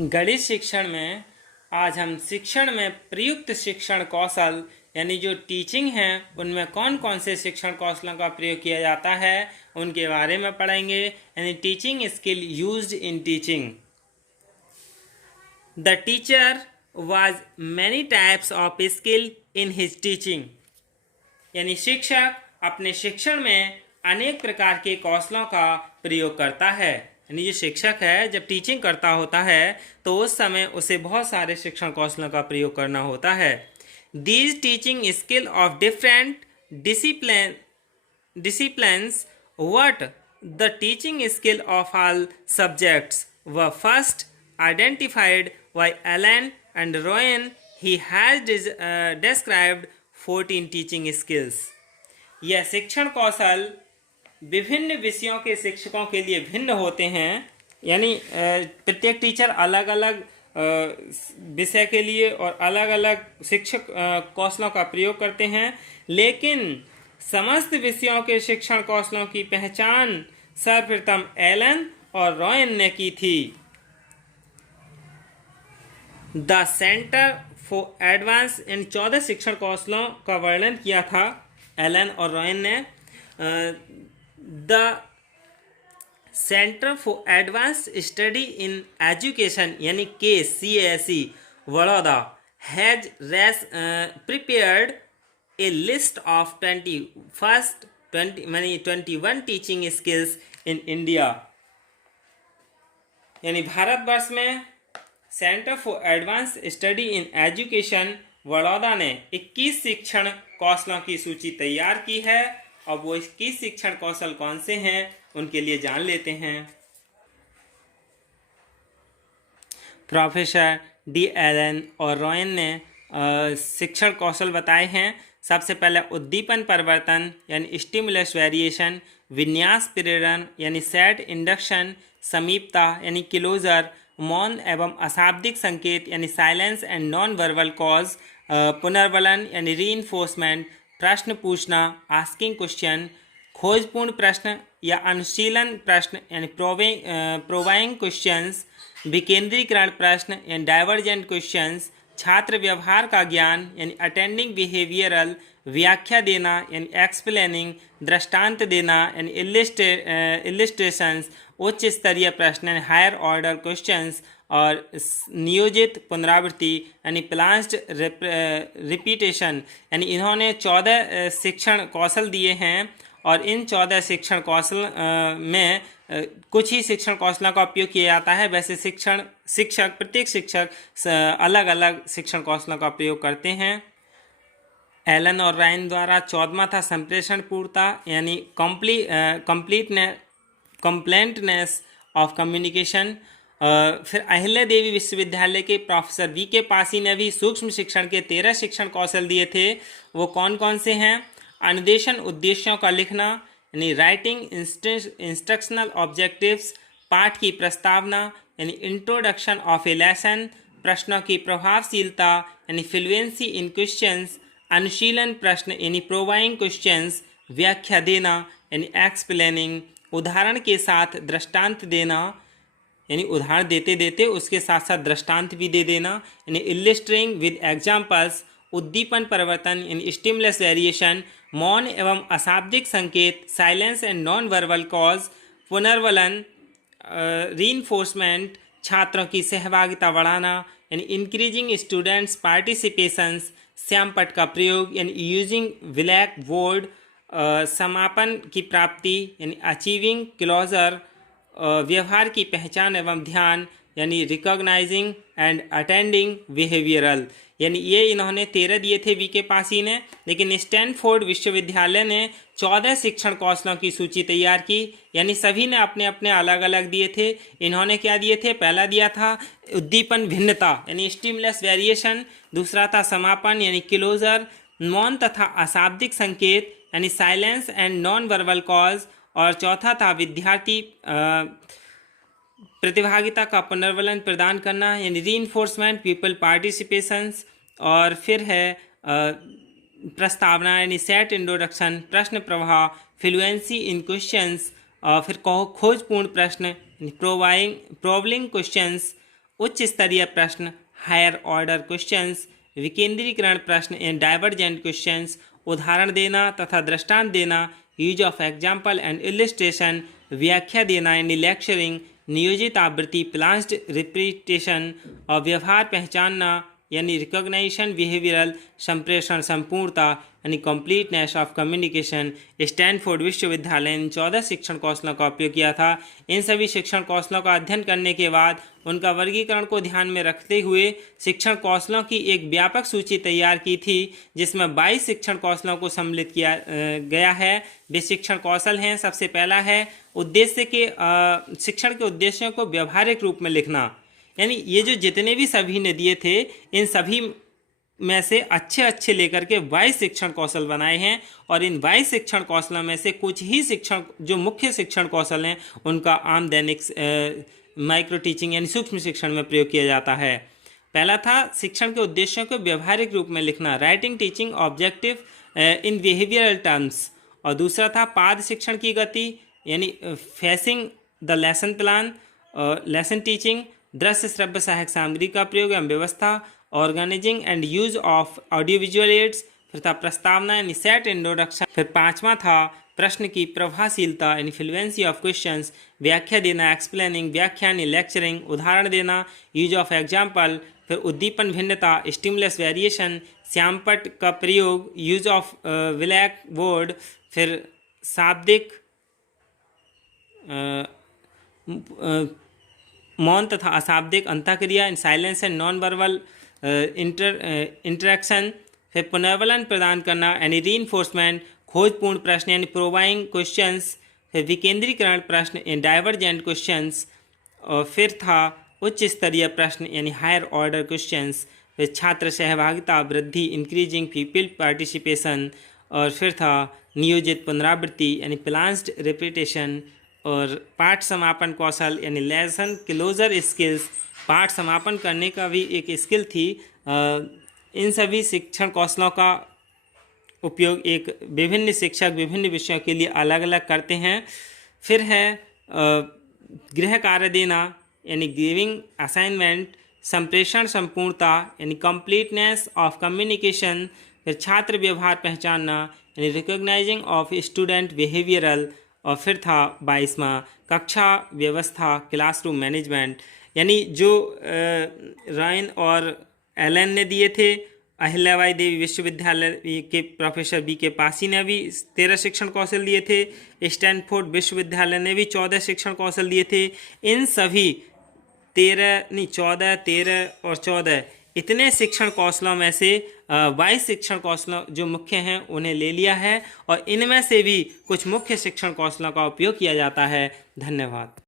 गणित शिक्षण में आज हम शिक्षण में प्रयुक्त शिक्षण कौशल यानी जो टीचिंग है उनमें कौन कौन से शिक्षण कौशलों का प्रयोग किया जाता है उनके बारे में पढ़ेंगे। यानी teaching skill used in teaching. The teacher was many types of skill in his teaching. यानी शिक्षक अपने शिक्षण में अनेक प्रकार के कौशलों का प्रयोग करता है। यानी जो शिक्षक है जब टीचिंग करता होता है तो उस समय उसे बहुत सारे शिक्षण कौशलों का प्रयोग करना होता है। These teaching skill of different disciplines what the teaching skill of all subjects were first identified by Allen and Rowan. He has described 14 teaching skills. यह शिक्षण कौशल विभिन्न विषयों के शिक्षकों के लिए भिन्न होते हैं। यानी प्रत्येक टीचर अलग अलग विषय के लिए और अलग अलग शिक्षक कौशलों का प्रयोग करते हैं, लेकिन समस्त विषयों के शिक्षण कौशलों की पहचान सर्वप्रथम एलन और रॉयन ने की थी। The centre for advance in 14 शिक्षण कौशलों का वर्णन किया था एलन और रॉयन ने। The centre for advance study in education यानी KCSE Vadodara has prepared A list of 21 teaching skills in India. यानी भारतवर्ष में centre for advance study in education Vadodara ने 21 शिक्षण कौशलों की सूची तैयार की है। अब वो 21 शिक्षण कौशल कौन से हैं उनके लिए जान लेते हैं। प्रोफेसर डी एलन और रॉयन ने शिक्षण कौशल बताए हैं। सबसे पहले उद्दीपन परिवर्तन यानी स्टिमुलस वेरिएशन, विन्यास प्रेरण यानी सेट इंडक्शन, समीपता यानी क्लोजर, मौन एवं अशाब्दिक संकेत यानी silence and non verbal cues, पुनर्वलन यानी रीइंफोर्समेंट, प्रश्न पूछना आस्किंग क्वेश्चन, खोजपूर्ण प्रश्न या अनुशीलन प्रश्न यानी प्रोवाइंग क्वेश्चंस, विकेंद्रीकरण प्रश्न यानी डाइवर्जेंट क्वेश्चंस, छात्र व्यवहार का ज्ञान यानी अटेंडिंग बिहेवियरल, व्याख्या देना यानी एक्सप्लेनिंग, दृष्टांत देना यानी इलिस्ट्रेशंस, उच्च स्तरीय प्रश्न यानी हायर ऑर्डर क्वेश्चंस, और नियोजित पुनरावृत्ति यानी प्लान्ड रिपीटेशन। यानी इन्होंने 14 शिक्षण कौशल दिए हैं और इन 14 शिक्षण कौशल में कुछ ही शिक्षण कौशलों का उपयोग किया जाता है। वैसे प्रत्येक शिक्षक अलग अलग शिक्षण कौशलों का प्रयोग करते हैं। एलन और रायन द्वारा 14वां था संप्रेषण पूर्णता यानी कंप्लेंटनेस ऑफ कम्युनिकेशन। फिर अहिल्या देवी विश्वविद्यालय के प्रोफेसर VK पासी ने भी सूक्ष्म शिक्षण के 13 शिक्षण कौशल दिए थे। वो कौन कौन से हैं? अनुदेशन उद्देश्यों का लिखना यानी राइटिंग इंस्ट्रक्शनल ऑब्जेक्टिव्स, पाठ की प्रस्तावना यानी इंट्रोडक्शन ऑफ ए लेसन, प्रश्नों की प्रभावशीलता यानी फ्लुएंसी इन क्वेश्चंस, अनुशीलन प्रश्न यानी प्रोवाइंग क्वेश्चंस, व्याख्या देना यानी एक्सप्लेनिंग, उदाहरण के साथ दृष्टांत देना यानी उदाहरण देते देते उसके साथ साथ दृष्टांत भी दे देना यानी इलिस्ट्रेटिंग विद एग्जाम्पल्स, उद्दीपन परिवर्तन यानी स्टिमुलस वेरिएशन, मौन एवं अशाब्दिक संकेत, silence and non verbal cues, पुनर्वलन, रीइंफोर्समेंट, छात्रों की सहभागिता बढ़ाना यानी इंक्रीजिंग स्टूडेंट्स पार्टिसिपेशंस, श्यामपट का प्रयोग यानी यूजिंग ब्लैक बोर्ड, समापन की प्राप्ति यानी अचीविंग क्लोजर, व्यवहार की पहचान एवं ध्यान यानी रिकॉग्नाइजिंग एंड अटेंडिंग बिहेवियरल। यानी ये इन्होंने 13 दिए थे VK पासी ने, लेकिन स्टैनफोर्ड विश्वविद्यालय ने 14 शिक्षण कौशलों की सूची तैयार की। यानी सभी ने अपने अपने अलग अलग दिए थे। इन्होंने क्या दिए थे? पहला दिया था उद्दीपन भिन्नता यानी स्टिमुलस वेरिएशन, दूसरा था समापन यानी क्लोजर, मौन तथा अशाब्दिक संकेत यानी silence and non verbal cause, और चौथा था विद्यार्थी प्रतिभागिता का पुनर्वलन प्रदान करना यानी रीइंफोर्समेंट पीपल पार्टिसिपेशंस, और फिर है प्रस्तावना यानी सेट इंट्रोडक्शन, प्रश्न प्रवाह, फ्लुएंसी इन क्वेश्चंस, फिर खोजपूर्ण प्रश्न प्रोविंग क्वेश्चंस, उच्च स्तरीय प्रश्न हायर ऑर्डर क्वेश्चंस, विकेंद्रीकरण प्रश्न एंड डाइवर्जेंट क्वेश्चंस, उदाहरण देना तथा दृष्टांत देना, use of example and illustration, व्याख्या देना यानी लेक्चरिंग, नियोजित आवृत्ति प्लान्ड रिपीटेशन और व्यवहार पहचानना यानी रिकॉग्निशन, बिहेवियरल, संप्रेषण, संपूर्णता यानी कंप्लीटनेस ऑफ कम्युनिकेशन। स्टैनफोर्ड विश्वविद्यालय ने 14 शिक्षण कौशलों का उपयोग किया था। इन सभी शिक्षण कौशलों का अध्ययन करने के बाद उनका वर्गीकरण को ध्यान में रखते हुए शिक्षण कौशलों की एक व्यापक सूची तैयार की थी, जिसमें 22 शिक्षण कौशलों को सम्मिलित किया गया है। वे शिक्षण कौशल हैं, सबसे पहला है उद्देश्य के शिक्षण के उद्देश्यों को व्यवहारिक रूप में लिखना, यानी ये जो जितने भी सभी ने दिए थे इन सभी में से अच्छे लेकर के 22 शिक्षण कौशल बनाए हैं और इन 22 शिक्षण कौशलों में से कुछ ही शिक्षण जो मुख्य शिक्षण कौशल हैं उनका आम दैनिक माइक्रो टीचिंग यानी सूक्ष्म शिक्षण में प्रयोग किया जाता है। पहला था शिक्षण के उद्देश्यों को व्यवहारिक रूप में लिखना, writing teaching objective in behavioural terms, और दूसरा था पाद शिक्षण की गति यानी facing the lesson plan, lesson teaching, दृश्य श्रव्य सहायक सामग्री का प्रयोग एवं व्यवस्था, organising and use of audio visual aids, फिर था प्रस्तावना यानी सेट इंट्रोडक्शन, फिर पांचवा था प्रश्न की प्रभावशीलता यानी फ्लुएंसी ऑफ क्वेश्चंस, व्याख्या देना एक्सप्लेनिंग, व्याख्या यानी लेक्चरिंग, उदाहरण देना यूज ऑफ एग्जाम्पल, फिर उद्दीपन भिन्नता स्टिमुलस वेरिएशन, श्यामपट्ट का प्रयोग यूज ऑफ ब्लैक बोर्ड, फिर शाब्दिक मौन तथा अशाब्दिक अंतःक्रिया in silence and non verbal interaction, फिर पुनर्वलन प्रदान करना यानी रीइंफोर्समेंट, खोजपूर्ण प्रश्न यानी प्रोवाइंग क्वेश्चंस, फिर विकेंद्रीकरण प्रश्न इन डाइवर्जेंट क्वेश्चंस, और फिर था उच्च स्तरीय प्रश्न यानी हायर ऑर्डर क्वेश्चंस, फिर छात्र सहभागिता वृद्धि इंक्रीजिंग पीपल पार्टिसिपेशन, और फिर था नियोजित पुनरावृत्ति यानी प्लान्ड रिपीटेशन, और पाठ समापन कौशल यानी लेसन क्लोजर स्किल्स, पाठ समापन करने का भी एक स्किल थी। इन सभी शिक्षण कौशलों का उपयोग एक विभिन्न शिक्षक विभिन्न विषयों के लिए अलग अलग करते हैं। फिर है गृह कार्य देना यानी गिविंग असाइनमेंट, संप्रेषण संपूर्णता यानी कंप्लीटनेस ऑफ कम्युनिकेशन, फिर छात्र व्यवहार पहचानना यानी रिकॉग्नाइजिंग ऑफ स्टूडेंट बिहेवियरल, और फिर था 22वां कक्षा व्यवस्था क्लासरूम मैनेजमेंट, यानी जो रायन और एलन ने दिए थे। अहिल्याबाई देवी विश्वविद्यालय के प्रोफेसर बी.के. पासी ने भी 13 शिक्षण कौशल दिए थे। स्टैनफोर्ड विश्वविद्यालय ने भी 14 शिक्षण कौशल दिए थे। इन सभी 13 और 14 इतने शिक्षण कौशलों में से 22 शिक्षण कौशलों जो मुख्य हैं उन्हें ले लिया है और इनमें से भी कुछ मुख्य शिक्षण कौशलों का उपयोग किया जाता है। धन्यवाद।